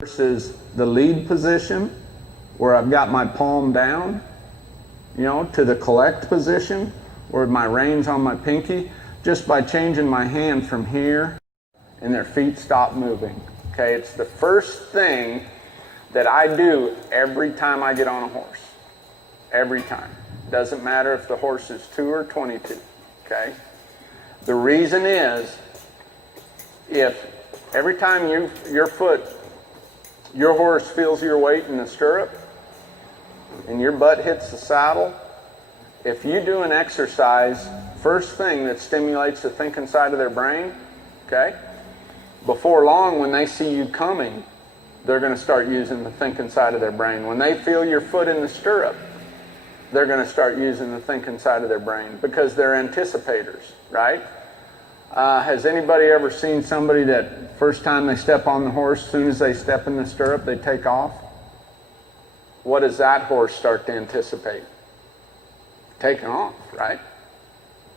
Versus the lead position where I've got my palm down, to the collect position where my reins on my pinky, just by changing my hand from here and their feet stop moving. Okay, it's the first thing that I do every time I get on a horse. Every time. Doesn't matter if the horse is 2 or 22. Okay? The reason is, if every time your horse feels your weight in the stirrup and your butt hits the saddle, if you do an exercise, first thing that stimulates the thinking side of their brain, okay, before long when they see you coming, they're going to start using the thinking side of their brain. When they feel your foot in the stirrup, they're going to start using the thinking side of their brain because they're anticipators, right? Has anybody ever seen somebody that first time they step on the horse, as soon as they step in the stirrup, they take off? What does that horse start to anticipate? Taking off, right?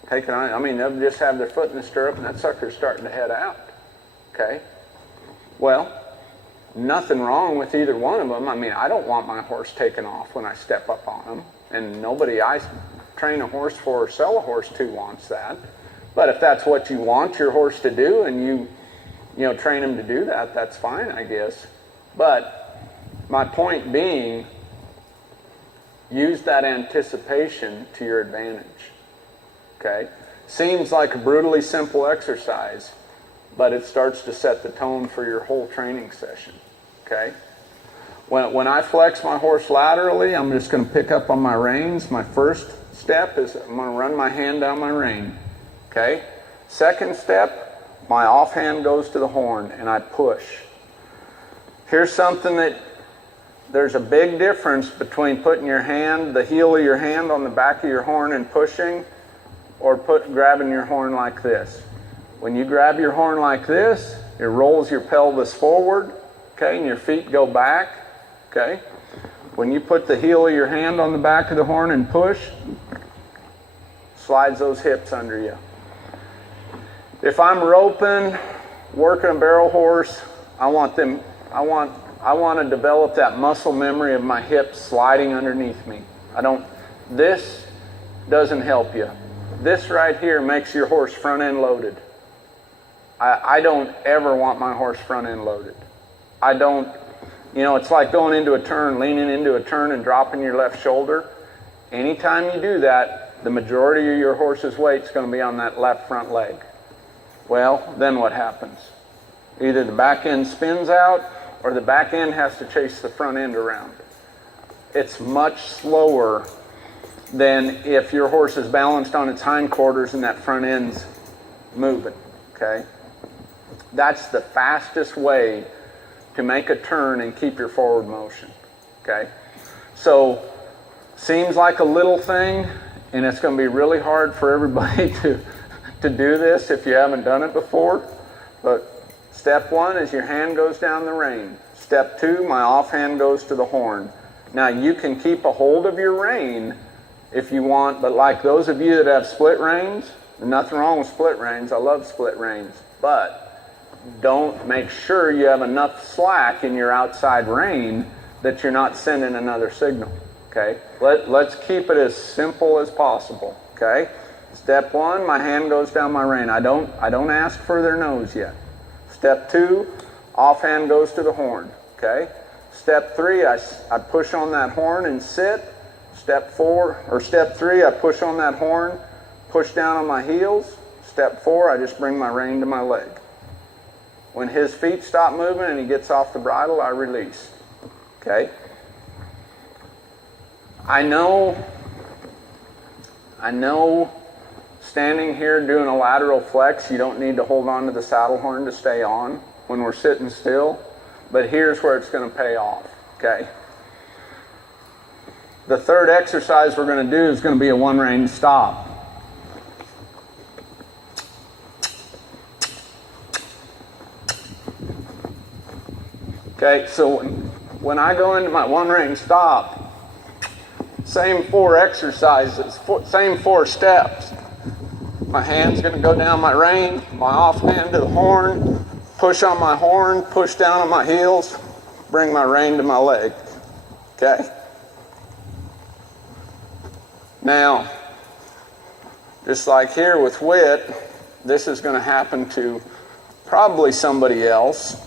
Taking on. I mean, they'll just have their foot in the stirrup and that sucker's starting to head out. Okay? Well, nothing wrong with either one of them. I mean, I don't want my horse taking off when I step up on them. And nobody I train a horse for or sell a horse to wants that. But if that's what you want your horse to do and you train him to do that, that's fine, I guess. But my point being, use that anticipation to your advantage. Okay? Seems like a brutally simple exercise, but it starts to set the tone for your whole training session. Okay? When I flex my horse laterally, I'm just going to pick up on my reins. My first step is I'm going to run my hand down my rein. Okay? Second step, my offhand goes to the horn and I push. Here's something that there's a big difference between putting your hand, the heel of your hand on the back of your horn and pushing, or grabbing your horn like this. When you grab your horn like this, it rolls your pelvis forward, okay, and your feet go back, okay? When you put the heel of your hand on the back of the horn and push, slides those hips under you. If I'm roping, working a barrel horse, I want to develop that muscle memory of my hips sliding underneath me. This doesn't help you. This right here makes your horse front end loaded. I don't ever want my horse front end loaded. I don't, it's like going into a turn, leaning into a turn and dropping your left shoulder. Anytime you do that, the majority of your horse's weight is going to be on that left front leg. Well, then what happens? Either the back end spins out or the back end has to chase the front end around. It's much slower than if your horse is balanced on its hindquarters and that front end's moving, okay? That's the fastest way to make a turn and keep your forward motion, okay? So, seems like a little thing, and it's going to be really hard for everybody to do this if you haven't done it before. But step 1 is your hand goes down the rein. Step 2, my offhand goes to the horn. Now you can keep a hold of your rein if you want, but like those of you that have split reins, there's nothing wrong with split reins. I love split reins. But don't make sure you have enough slack in your outside rein that you're not sending another signal. Okay? Let's keep it as simple as possible. Okay? Step 1, my hand goes down my rein. I don't ask for their nose yet. Step 2, offhand goes to the horn. Okay? Step 3, I push on that horn and sit. Step 3, I push on that horn, push down on my heels. Step 4, I just bring my rein to my leg. When his feet stop moving and he gets off the bridle, I release. Okay? I know standing here doing a lateral flex, you don't need to hold on to the saddle horn to stay on when we're sitting still, but here's where it's going to pay off, okay? The third exercise we're going to do is going to be a one-rein stop. Okay, so when I go into my one-rein stop, same 4 exercises, same 4 steps. My hand's going to go down my rein, my offhand to the horn, push on my horn, push down on my heels, bring my rein to my leg, okay? Now, just like here with wit, this is going to happen to probably somebody else.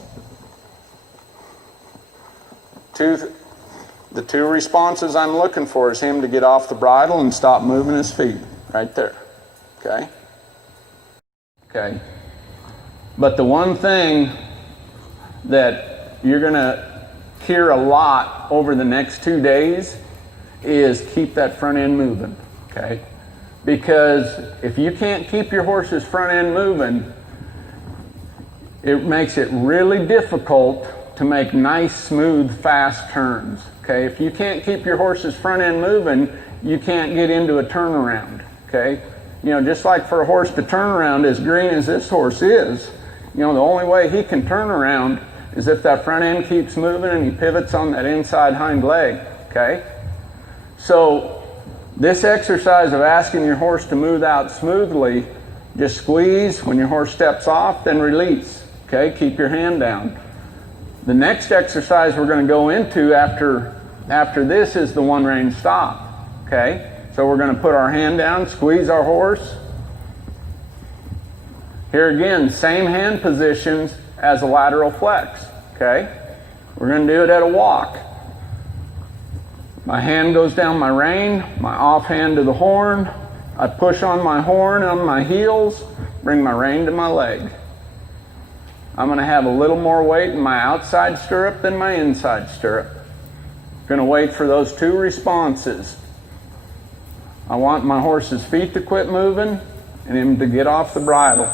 The two responses I'm looking for is him to get off the bridle and stop moving his feet, right there, okay? Okay. But the one thing that you're going to hear a lot over the next 2 days is keep that front end moving, okay? Because if you can't keep your horse's front end moving, it makes it really difficult to make nice, smooth, fast turns, okay? If you can't keep your horse's front end moving, you can't get into a turnaround, okay? You know, just like for a horse to turn around as green as this horse is, you know, the only way he can turn around is if that front end keeps moving and he pivots on that inside hind leg, okay? So this exercise of asking your horse to move out smoothly, just squeeze when your horse steps off, then release, okay? Keep your hand down. The next exercise we're going to go into after this is the one rein stop, okay? So we're going to put our hand down, squeeze our horse. Here again, same hand positions as a lateral flex, okay? We're going to do it at a walk. My hand goes down my rein, my off hand to the horn. I push on my horn on my heels, bring my rein to my leg. I'm going to have a little more weight in my outside stirrup than my inside stirrup. I'm going to wait for those two responses. I want my horse's feet to quit moving and him to get off the bridle.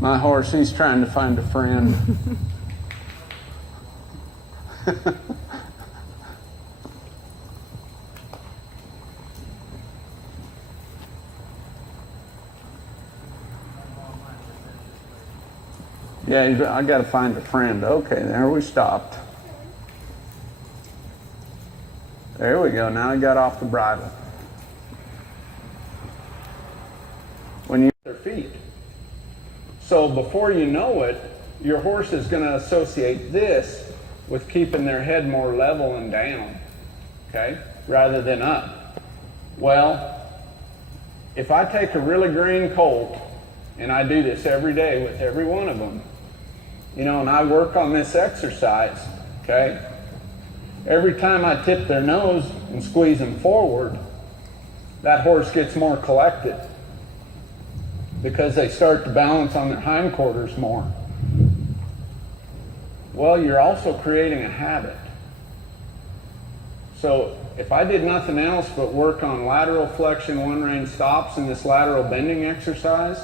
My horse, he's trying to find a friend. Yeah, I got to find a friend. Okay, there we stopped. There we go. Now I got off the bridle. When you their feet. So before you know it, your horse is going to associate this with keeping their head more level and down, okay, rather than up. Well, if I take a really green colt, and I do this every day with every one of them, you know, and I work on this exercise, okay, every time I tip their nose and squeeze them forward, that horse gets more collected, because they start to balance on their hindquarters more. Well, you're also creating a habit. So if I did nothing else but work on lateral flexion, one rein stops, and this lateral bending exercise,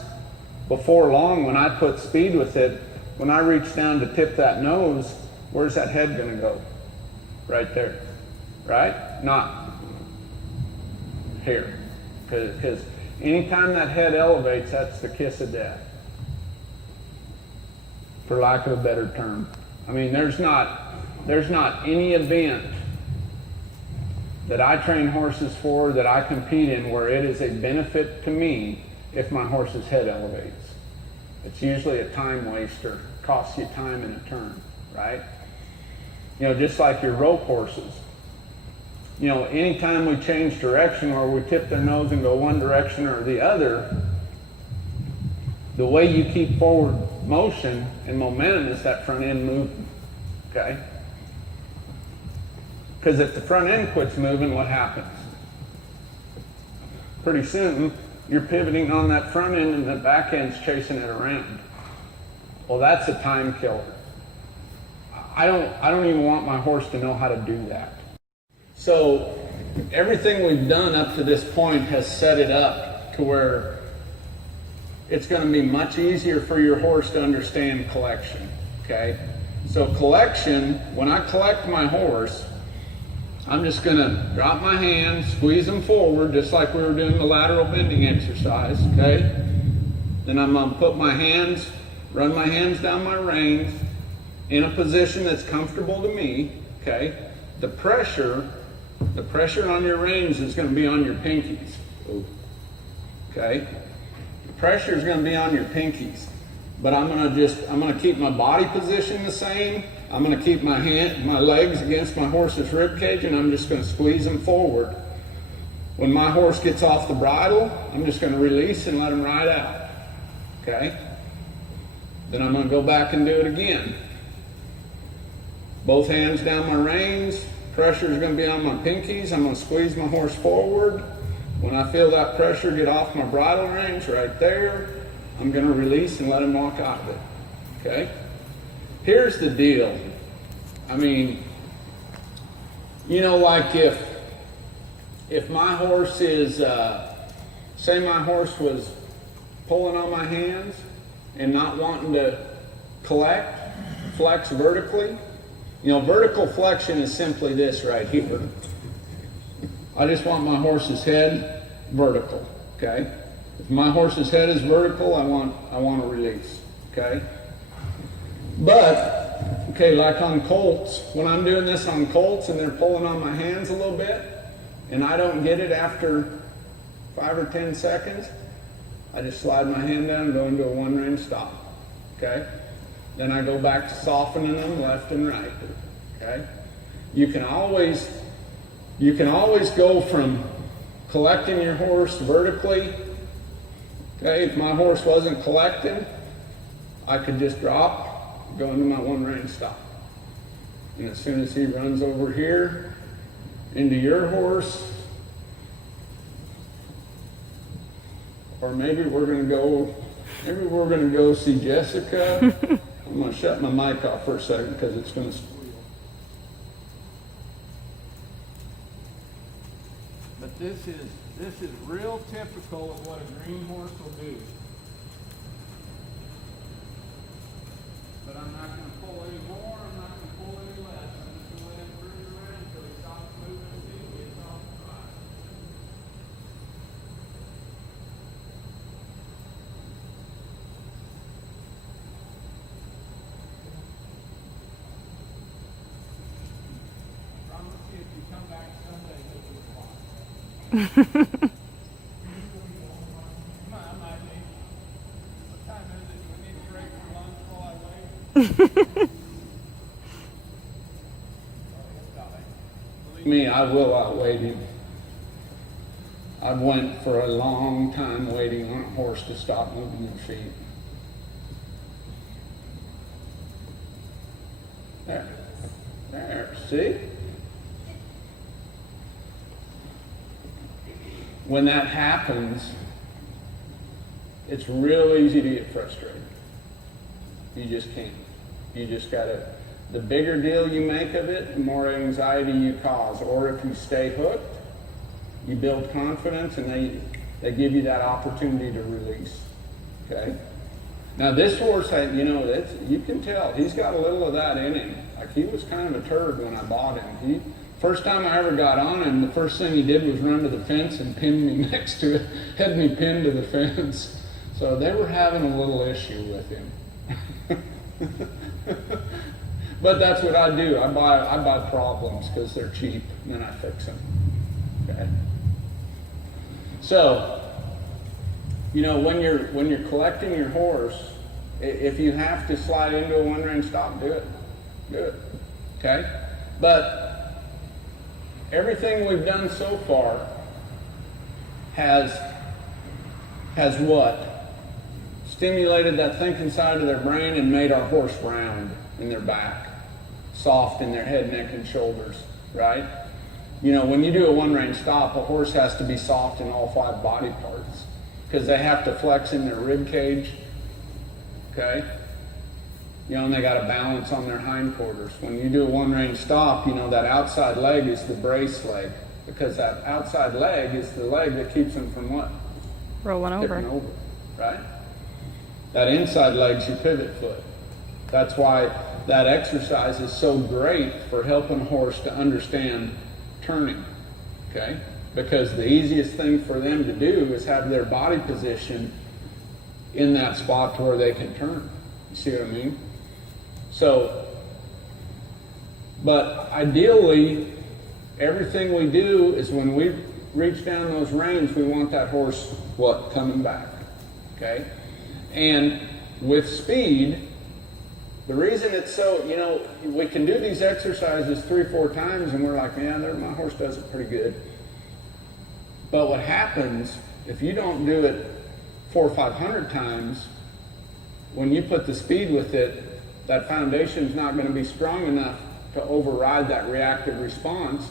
before long, when I put speed with it, when I reach down to tip that nose, where's that head going to go? Right there, right? Not here, because anytime that head elevates, that's the kiss of death, for lack of a better term. I mean, there's not any event that I train horses for, that I compete in, where it is a benefit to me if my horse's head elevates. It's usually a time waster, costs you time in a turn, right? You know, just like your rope horses. You know, anytime we change direction, or we tip their nose and go one direction or the other, the way you keep forward motion and momentum is that front end moving, okay? Because if the front end quits moving, what happens? Pretty soon, you're pivoting on that front end and the back end's chasing it around. Well, that's a time killer. I don't even want my horse to know how to do that. So everything we've done up to this point has set it up to where it's going to be much easier for your horse to understand collection, okay? So collection, when I collect my horse, I'm just going to drop my hands, squeeze them forward, just like we were doing the lateral bending exercise, okay? Then I'm going to put my hands, run my hands down my reins in a position that's comfortable to me, okay? The pressure on your reins is going to be on your pinkies, okay? The pressure is going to be on your pinkies, but I'm going to keep my body position the same. I'm going to keep my legs against my horse's rib cage, and I'm just going to squeeze them forward. When my horse gets off the bridle, I'm just going to release and let him ride out, okay? Then I'm going to go back and do it again. Both hands down my reins. Pressure is going to be on my pinkies. I'm going to squeeze my horse forward. When I feel that pressure get off my bridle reins right there, I'm going to release and let him walk out of it, okay? Here's the deal. I mean, you know, like if my horse is, say my horse was pulling on my hands and not wanting to flex vertically. You know, vertical flexion is simply this right here. I just want my horse's head vertical, okay? If my horse's head is vertical, I want to release, okay? But, okay, like on colts, when I'm doing this on colts and they're pulling on my hands a little bit, and I don't get it after 5 or 10 seconds, I just slide my hand down and go into a one-range stop, okay? Then I go back to softening them left and right, okay? You can always go from collecting your horse vertically, okay? If my horse wasn't collecting, I could just drop, go into my one-range stop. And as soon as he runs over here into your horse, or maybe we're gonna go see Jessica. I'm gonna shut my mic off for a second because it's gonna squeal. But this is real typical of what a green horse will do. But I'm not going to pull any more, I'm not going to pull any less. I'm just going to let him cruise around until he stops moving and he gets off the ride. I promise you, if you come back Sunday, you'll be quiet. Believe me, I will outweigh him. I've went for a long time waiting on a horse to stop moving their feet. There, see? When that happens, it's real easy to get frustrated. You just can't. You just gotta, the bigger deal you make of it, the more anxiety you cause. Or if you stay hooked, you build confidence and they give you that opportunity to release, okay? Now this horse, you can tell, he's got a little of that in him. Like he was kind of a turd when I bought him. First time I ever got on him, the first thing he did was run to the fence and pin me next to it, had me pinned to the fence. So they were having a little issue with him. But that's what I do. I buy problems because they're cheap, and then I fix them. Okay. So, when you're collecting your horse, if you have to slide into a one-range stop, do it. Do it. Okay. But everything we've done so far has what? Stimulated that thinking side of their brain and made our horse round in their back, soft in their head, neck, and shoulders, right? When you do a one-range stop, a horse has to be soft in all 5 body parts because they have to flex in their rib cage, okay? And they got to balance on their hindquarters. When you do a one-range stop, that outside leg is the brace leg because that outside leg is the leg that keeps them from what? Rolling over. Tipping over, right? That inside leg's your pivot foot. That's why that exercise is so great for helping a horse to understand turning, okay? Because the easiest thing for them to do is have their body position in that spot to where they can turn. You see what I mean? So, but ideally, everything we do is when we reach down those reins, we want that horse, what, coming back, okay? And with speed, the reason it's so, you know, we can do these exercises 3 or 4 times and we're like, yeah, my horse does it pretty good. But what happens if you don't do it 400 or 500 times, when you put the speed with it, that foundation is not going to be strong enough to override that reactive response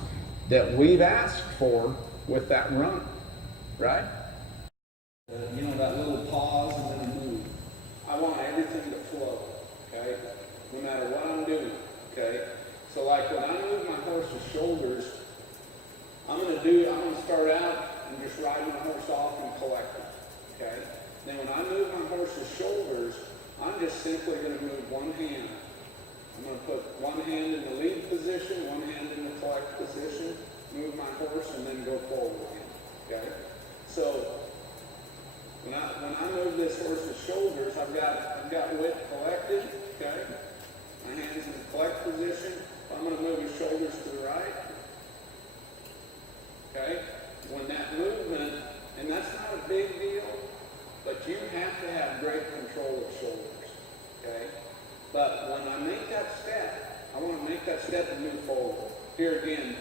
that we've asked for with that run, right? You know, that little pause and then a move. I want everything to flow, okay? No matter what I'm doing, okay? So like when I move my horse's shoulders, I'm gonna start out and just ride my horse off and collect it, okay? Then when I move my horse's shoulders, I'm just simply gonna move one hand. I'm gonna put one hand in the lead position, one hand in the collect position, move my horse, and then go forward again, okay? So when I move this horse's shoulders, I've got width collected, okay? My hands in the collect position. I'm going to move his shoulders to the right, okay? When that movement, and that's not a big deal, but you have to have great control of shoulders, okay? But when I make that step, I want to make that step and move forward. Here again,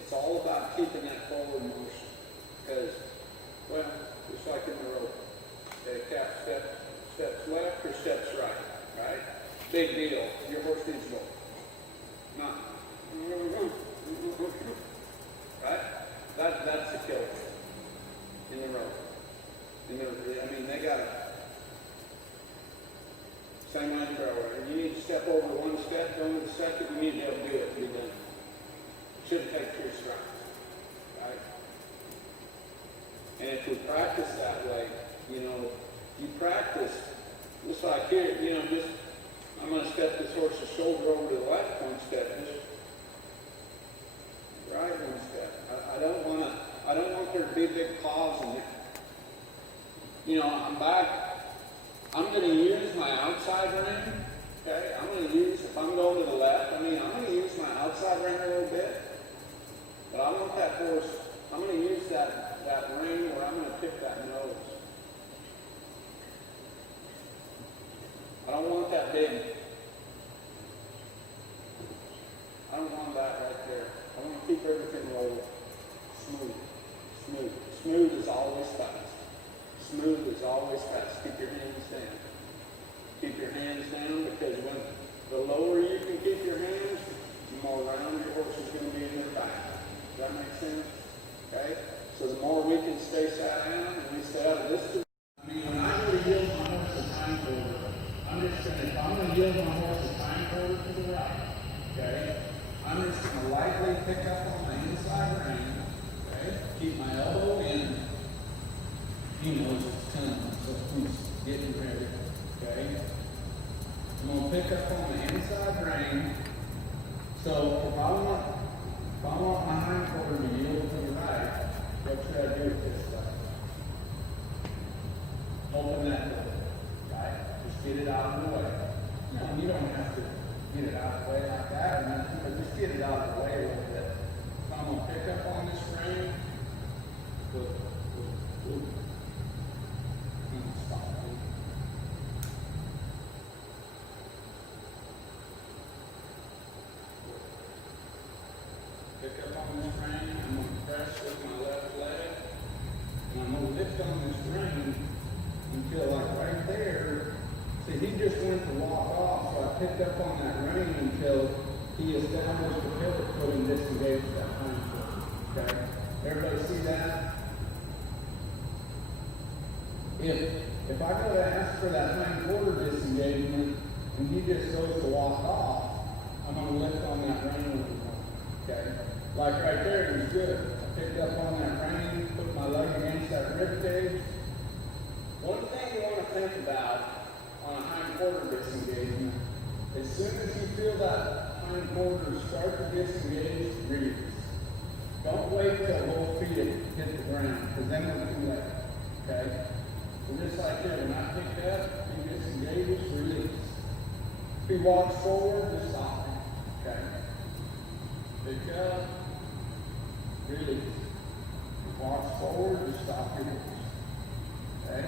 it's all about keeping that forward motion, because, well, just like in the rope. Okay, calf steps left or steps right? Big deal. Your horse needs to go. Not. Right? That's the killer in the rope. They got it. Same way in railroad. You need to step over one step, go to the second, you need to be able to do it and be done. It shouldn't take 3 strides. Right? And if we practice that way, you know, you practice, just like here, you know, just, I'm going to step this horse's shoulder over to the left one step, just right one step. I don't want there to be a big pause in there. You know, I'm going to use my outside rein, okay? If I'm going to the left, I'm going to use my outside rein a little bit, but I want that horse, I'm going to use that rein where I'm going to pick that nose. I don't want that big. I don't want that right there. I want to keep everything low. Smooth. Smooth is always fast. Smooth is always fast. Keep your hands down. Keep your hands down, because when the lower you can keep your hands, the more round your horse is going to be in their back. Does that make sense? Okay? So the more we can stay sat down and we stay out of this position. When I go to yield my horse a hindquarter, if I'm going to yield my horse a hindquarter to the right, okay, I'm just going to lightly pick up on the inside rein, okay, keep my elbow in. He knows it's coming, so he's getting ready, okay. I'm going to pick up on the inside rein. So if I want my hindquarter to yield to the right, what should I do with this stuff? Open that door, right? Just get it out of the way. No, you don't have to get it out of the way like that, or nothing, but just get it out of the way a little bit. So I'm going to pick up on this rein. Stop. Pick up on this rein. I'm going to press with my left leg, and I'm going to lift on this rein until, like right there. See, he just went to walk off, so I picked up on that rein until he established the pivot foot and disengaged that hind foot. Okay? Everybody see that? If I go to ask for that hind quarter disengagement and he just goes to walk off, I'm going to lift on that rein a little more. Okay? Like right there, it was good. I picked up on that rein, put my leg against that rib cage. One thing you want to think about quarter disengagement. As soon as you feel that hind quarter start to disengage, release. Don't wait till both feet hit the ground, because then we're too late. Okay? So just like here, when I pick up, he disengages, release. If he walks forward, just stop him. Okay? Pick up, release. Walks forward, just stop your horse. Okay?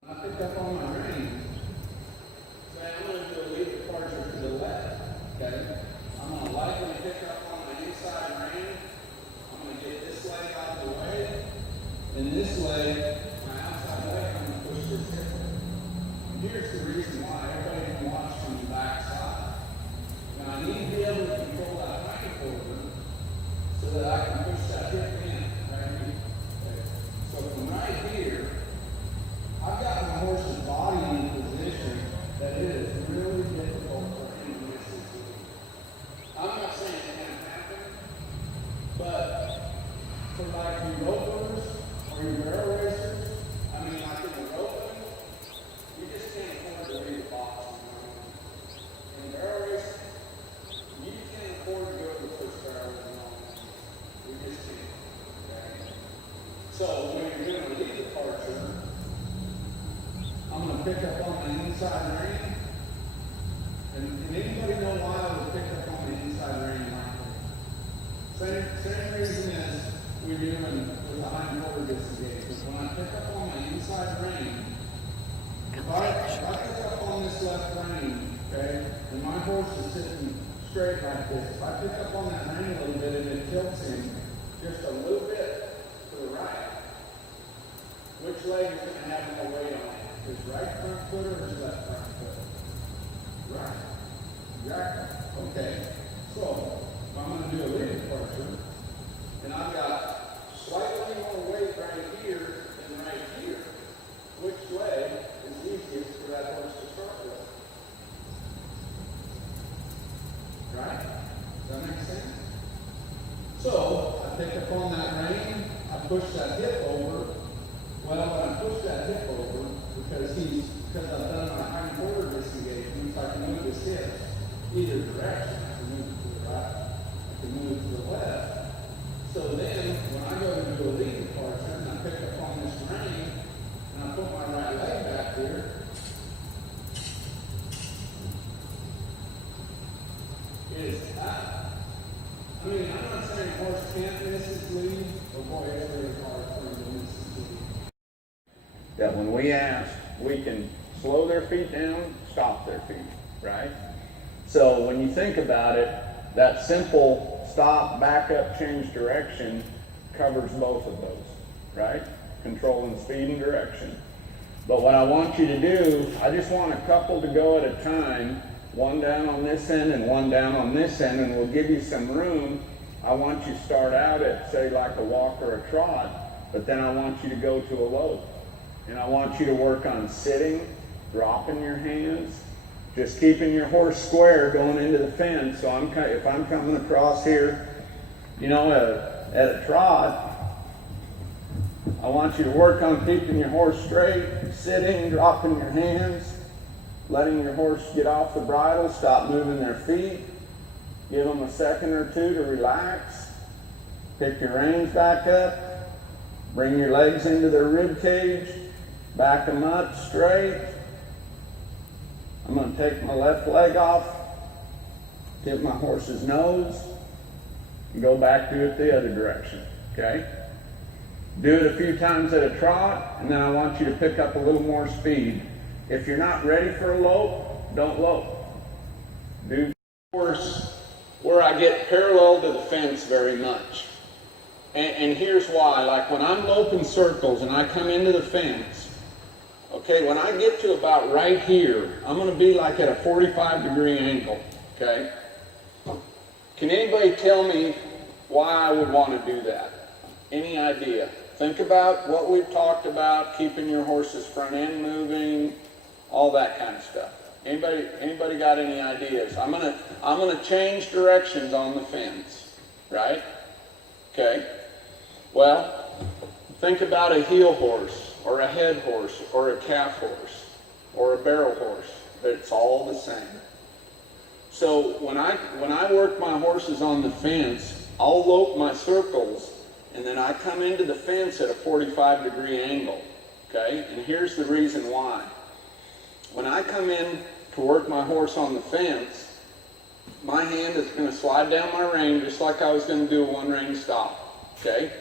When I pick up on my rein, say I'm going to do a lead departure to the left. Okay? I'm going to lightly pick up on my inside rein. I'm going to get this leg out of the way. And this leg, my outside leg, I'm going to push this hip over. And here's the reason why. Everybody can watch from the back side. Now I need to be able to control that hind quarter so that I can push that hip in. So from right here, I've got my horse's body in a position that it is really difficult for him to miss his lead. I'm not saying it can't happen, but for like your ropers or your barrel racers, I mean like in the roping, you just can't afford to leave the box. In barrel racing, you can't afford to go to the first barrel in the moment. We just can't. Okay? So when you're doing a lead departure, I'm going to pick up on the inside rein. And anybody know why I would pick up on the inside rein like that? Same reason as we're doing with the hind quarter disengagement. When I pick up on my inside rein, if I pick up on this left rein, okay, and my horse is sitting straight like this, if I pick up on that rein a little bit and it tilts him just a little bit to the right, which leg is going to have more weight on it? His right front foot or his left front foot? Right. Exactly. Okay. So, if I'm going to do a lead departure, and I've got slightly more weight right here than right here, which leg is easiest for that horse to start with? Right? Does that make sense? So, I pick up on that rein, I push that hip over. Well, when I push that hip over, because I've done my hind quarter disengagement, so I can move his hips either direction. I can move it to the right, I can move it to the left. So then, when I go to do a lead departure, and I pick up on this rein, and I put my right leg back here, it is up. I mean, I'm not saying a horse can't miss his lead, but boy, it's really hard for him to miss his lead. That when we ask, we can slow their feet down, stop their feet, right? So when you think about it, that simple stop, back up, change direction covers both of those, right? Controlling speed and direction. But what I want you to do, I just want a couple to go at a time, one down on this end and one down on this end, and we'll give you some room. I want you to start out at, say, like a walk or a trot, but then I want you to go to a lope. And I want you to work on sitting, dropping your hands, just keeping your horse square going into the fence. So if I'm coming across here, you know, at a trot, I want you to work on keeping your horse straight, sitting, dropping your hands, letting your horse get off the bridle, stop moving their feet, give them a second or two to relax, pick your reins back up, bring your legs into their rib cage, back them up straight. I'm going to take my left leg off, tip my horse's nose, and go back to it the other direction, okay? Do it a few times at a trot, and then I want you to pick up a little more speed. If you're not ready for a lope, don't lope. Do horse where I get parallel to the fence very much. And here's why. Like when I'm loping circles and I come into the fence, okay, when I get to about right here, I'm going to be like at a 45-degree angle, okay? Can anybody tell me why I would want to do that? Any idea? Think about what we've talked about, keeping your horse's front end moving, all that kind of stuff. Anybody got any ideas? I'm gonna change directions on the fence, right? Okay. Well, think about a heel horse, or a head horse, or a calf horse, or a a barrel horse, but it's all the same. So when I work my horses on the fence, I'll lope my circles, and then I come into the fence at a 45-degree angle, okay? And here's the reason why. When I come in to work my horse on the fence, my hand is going to slide down my rein just like I was going to do a one-rein stop, okay?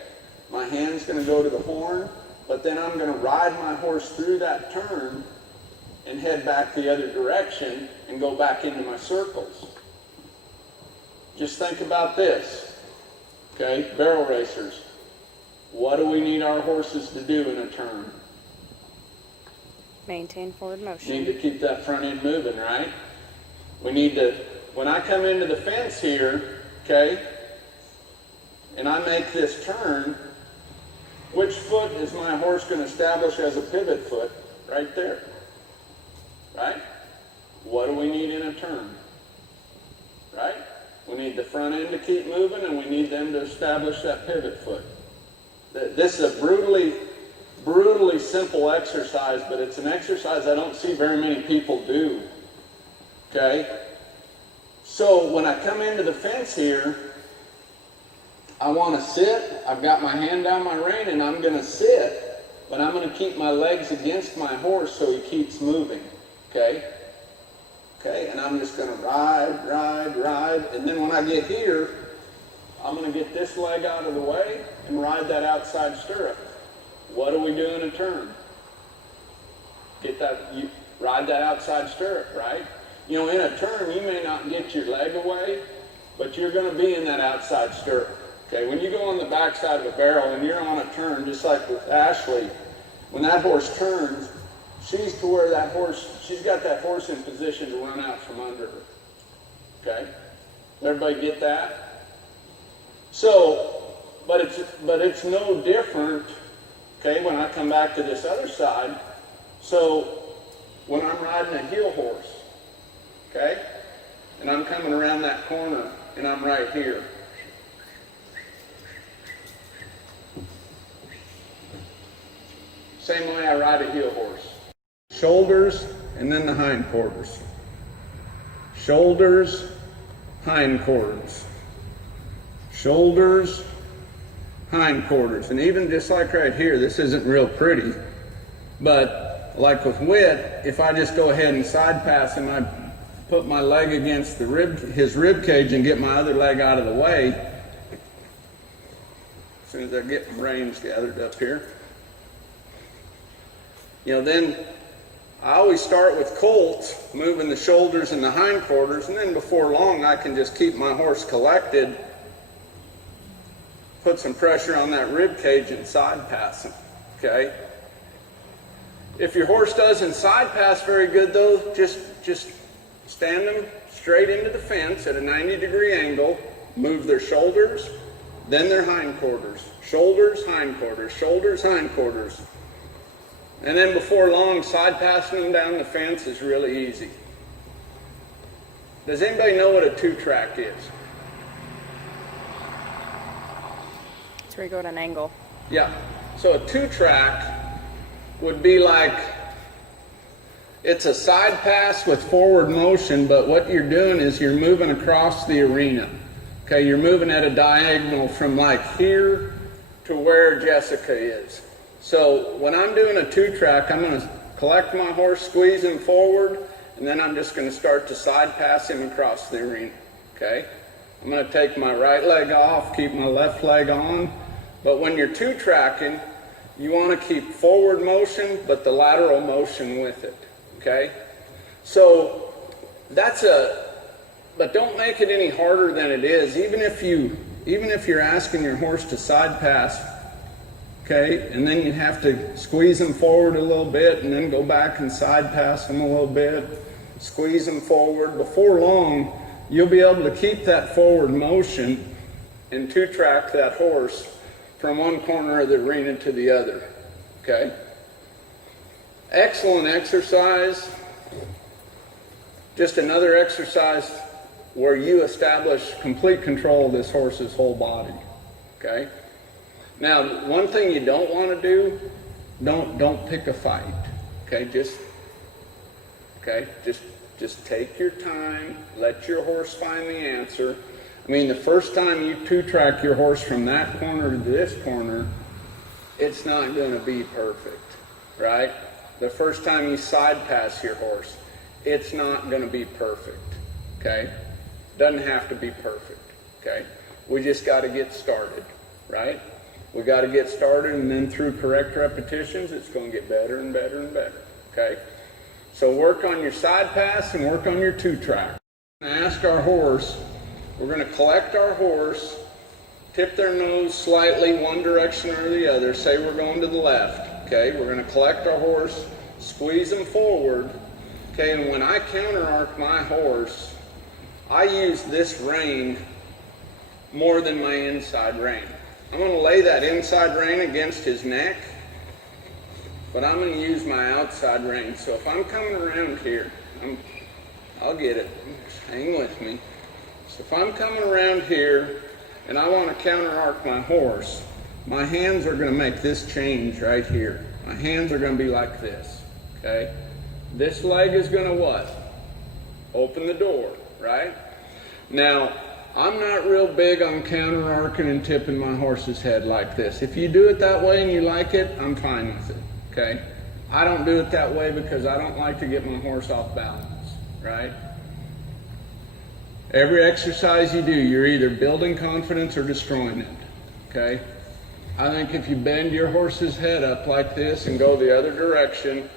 My hand's going to go to the horn, but then I'm going to ride my horse through that turn and head back the other direction and go back into my circles. Just think about this, okay? Barrel racers, what do we need our horses to do in a turn? Maintain forward motion. Need to keep that front end moving, right? We need to, when I come into the fence here, okay, and I make this turn, which foot is my horse going to establish as a pivot foot? Right there. Right? What do we need in a turn? Right? We need the front end to keep moving, and we need them to establish that pivot foot. This is a brutally simple exercise, but it's an exercise I don't see very many people do. Okay? So when I come into the fence here, I want to sit. I've got my hand down my rein, and I'm going to sit, but I'm going to keep my legs against my horse so he keeps moving. Okay? Okay, and I'm just going to ride, and then when I get here, I'm going to get this leg out of the way and ride that outside stirrup. What do we do in a turn? Ride that outside stirrup, right? You know, in a turn, you may not get your leg away, but you're going to be in that outside stirrup. Okay, when you go on the backside of a barrel and you're on a turn, just like with Ashley, when that horse turns, she's got that horse in position to run out from under her. Okay? Everybody get that? So, but it's no different, okay, when I come back to this other side. So, when I'm riding a heel horse, okay, and I'm coming around that corner and I'm right here. Same way I ride a heel horse. Shoulders and then the hindquarters. Shoulders, hindquarters. Shoulders, hindquarters. And even just like right here, this isn't real pretty, but like with Whit, if I just go ahead and side pass him, I put my leg against his rib cage and get my other leg out of the way. As soon as I get my reins gathered up here. You know, then I always start with colts, moving the shoulders and the hindquarters, and then before long I can just keep my horse collected, put some pressure on that rib cage and side pass him, okay? If your horse doesn't side pass very good though, just stand them straight into the fence at a 90-degree angle, move their shoulders, then their hindquarters, shoulders, hindquarters, shoulders, hindquarters. And then before long, side passing them down the fence is really easy. Does anybody know what a two-track is? It's where you go at an angle. Yeah. So a two-track would be like, it's a side pass with forward motion, but what you're doing is you're moving across the arena. Okay, you're moving at a diagonal from like here to where Jessica is. So when I'm doing a two-track, I'm going to collect my horse, squeeze him forward, and then I'm just going to start to side pass him across the arena, okay? I'm going to take my right leg off, keep my left leg on, but when you're two-tracking, you want to keep forward motion, but the lateral motion with it, okay? So but don't make it any harder than it is, even if you're asking your horse to side pass. Okay, and then you have to squeeze them forward a little bit and then go back and side pass them a little bit, squeeze them forward. Before long, you'll be able to keep that forward motion and two-track that horse from one corner of the arena to the other, okay? Excellent exercise. Just another exercise where you establish complete control of this horse's whole body, okay? Now, one thing you don't want to do, don't pick a fight, okay? Just Okay, just take your time, let your horse find the answer. I mean, the first time you two-track your horse from that corner to this corner, it's not going to be perfect, right? The first time you side pass your horse, it's not going to be perfect, okay? Doesn't have to be perfect, okay? We just got to get started, right? We got to get started, and then through correct repetitions, it's going to get better and better and better, okay? So work on your side pass and work on your two-track. Ask our horse, we're going to collect our horse, tip their nose slightly one direction or the other, say we're going to the left, okay? We're going to collect our horse, squeeze them forward, okay? And when I counter arc my horse, I use this rein more than my inside rein. I'm going to lay that inside rein against his neck, but I'm going to use my outside rein. So if I'm coming around here, I'll get it. Hang with me. So if I'm coming around here and I want to counter arc my horse, my hands are going to make this change right here. My hands are going to be like this, okay? This leg is going to what? Open the door, right? Now, I'm not real big on counter arcing and tipping my horse's head like this. If you do it that way and you like it, I'm fine with it, okay? I don't do it that way because I don't like to get my horse off balance, right? Every exercise you do, you're either building confidence or destroying it, okay? I think if you bend your horse's head up like this and go the other direction,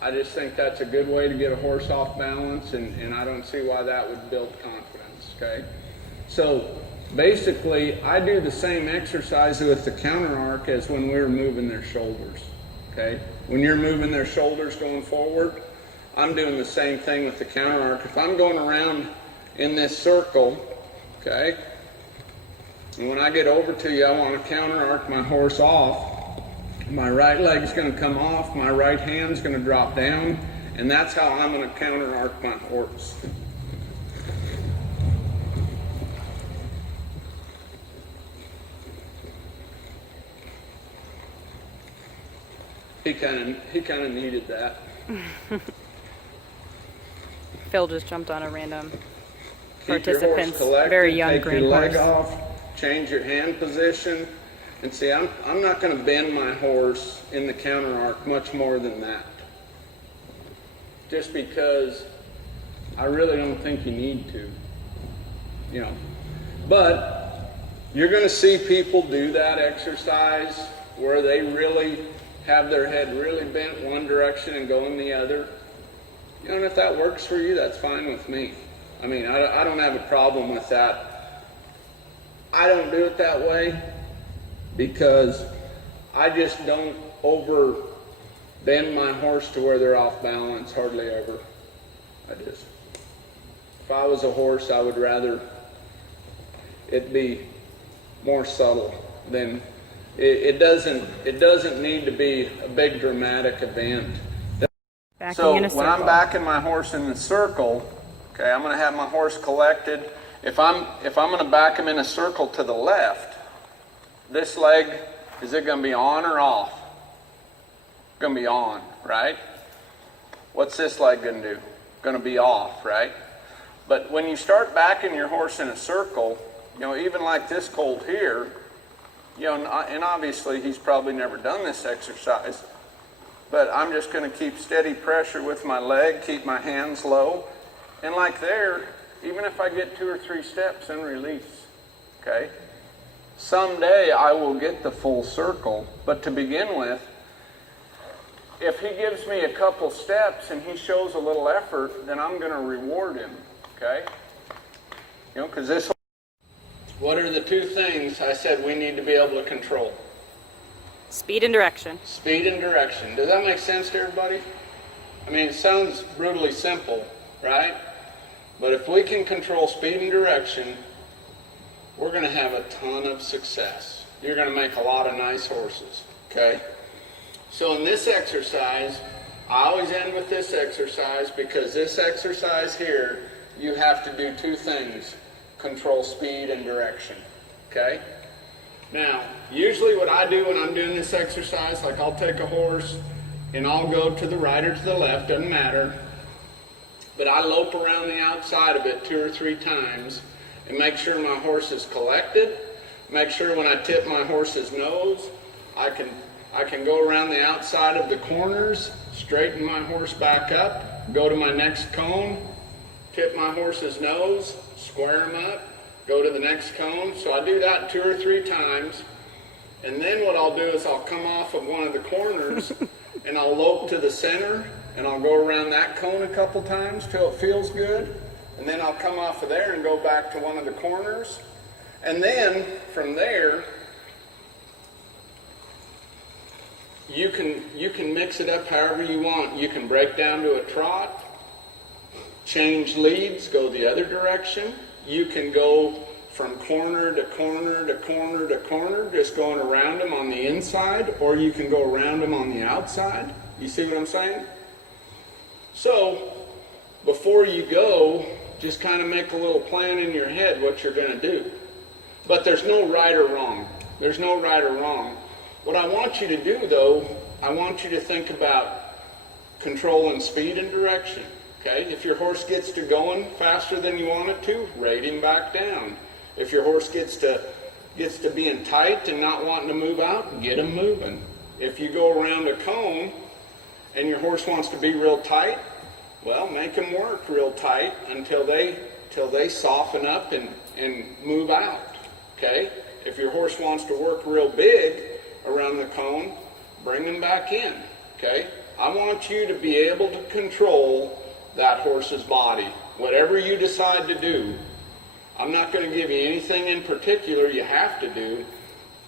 I just think that's a good way to get a horse off balance, and I don't see why that would build confidence, okay? So basically, I do the same exercise with the counter arc as when we were moving their shoulders, okay? When you're moving their shoulders going forward, I'm doing the same thing with the counter arc. If I'm going around in this circle, okay, and when I get over to you, I want to counter arc my horse off. My right leg's going to come off, my right hand's going to drop down, and that's how I'm going to counter arc my horse. He kind of needed that. Phil just jumped on a random Keep your horse participant's collected, very young take green your leg horse. off, change your hand position, and see, I'm not going to bend my horse in the counter arc much more than that. Just because I really don't think you need to, you know. But you're going to see people do that exercise where they really have their head really bent one direction and go in the other. You know, and if that works for you, that's fine with me. I mean, I don't have a problem with that. I don't do it that way because I just don't over bend my horse to where they're off balance, hardly ever. If I was a horse, I would rather it be more subtle than it doesn't need to be a big dramatic event. So when I'm backing my horse in the circle, okay, I'm going to have my horse collected. If I'm going to back him in a circle to the left, this leg, is it going to be on or off? Going to be on, right? What's this leg going to do? Going to be off, right? But when you start backing your horse in a circle, you know, even like this colt here, you know, and obviously he's probably never done this exercise, but I'm just going to keep steady pressure with my leg, keep my hands low, and like there, even if I get 2 or 3 steps and release, okay? Someday I will get the full circle, but to begin with, if he gives me a couple steps and he shows a little effort, then I'm going to reward him, okay? You know, because this. What are the 2 things I said we need to be able to control? Speed and direction. Speed and direction. Does that make sense to everybody? I mean, it sounds brutally simple, right? But if we can control speed and direction, we're going to have a ton of success. You're going to make a lot of nice horses, okay? So in this exercise, I always end with this exercise because this exercise here, you have to do 2 things. Control speed and direction, okay? Now, usually what I do when I'm doing this exercise, like I'll take a horse and I'll go to the right or to the left, doesn't matter, but I lope around the outside of it 2 or 3 times and make sure my horse is collected. Make sure when I tip my horse's nose, I can go around the outside of the corners, straighten my horse back up, go to my next cone, tip my horse's nose, square him up, go to the next cone. So I do that 2 or 3 times. And then what I'll do is I'll come off of one of the corners and I'll lope to the center and I'll go around that cone a couple times till it feels good. And then I'll come off of there and go back to one of the corners. And then from there, you can mix it up however you want. You can break down to a trot, change leads, go the other direction. You can go from corner to corner to corner to corner, just going around them on the inside, or you can go around them on the outside. You see what I'm saying? So, before you go, just kind of make a little plan in your head what you're going to do. But there's no right or wrong. There's no right or wrong. What I want you to do, though, I want you to think about controlling speed and direction. Okay? If your horse gets to going faster than you want it to, rate him back down. If your horse gets to being tight and not wanting to move out, get him moving. If you go around a cone and your horse wants to be real tight, well, make him work real tight until they soften up and move out. Okay? If your horse wants to work real big around the cone, bring them back in. Okay? I want you to be able to control that horse's body. Whatever you decide to do, I'm not going to give you anything in particular you have to do,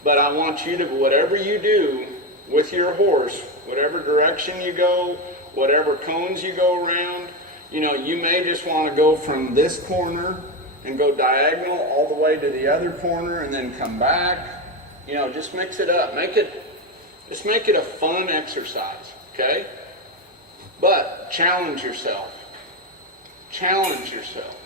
but I want you to, whatever you do with your horse, whatever direction you go, whatever cones you go around, you may just want to go from this corner and go diagonal all the way to the other corner and then come back. Just mix it up. Make it a fun exercise, okay? But challenge yourself. Challenge yourself.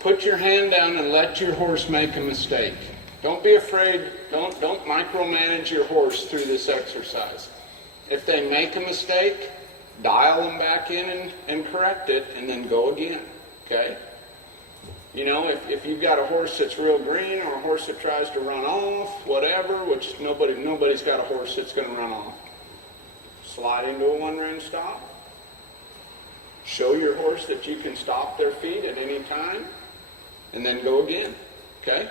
Put your hand down and let your horse make a mistake. Don't be afraid. Don't micromanage your horse through this exercise. If they make a mistake, dial them back in and correct it, and then go again. Okay? If you've got a horse that's real green or a horse that tries to run off, whatever, which nobody's got a horse that's going to run off, slide into a one-range stop. Show your horse that you can stop their feet at any time, and then go again. Okay?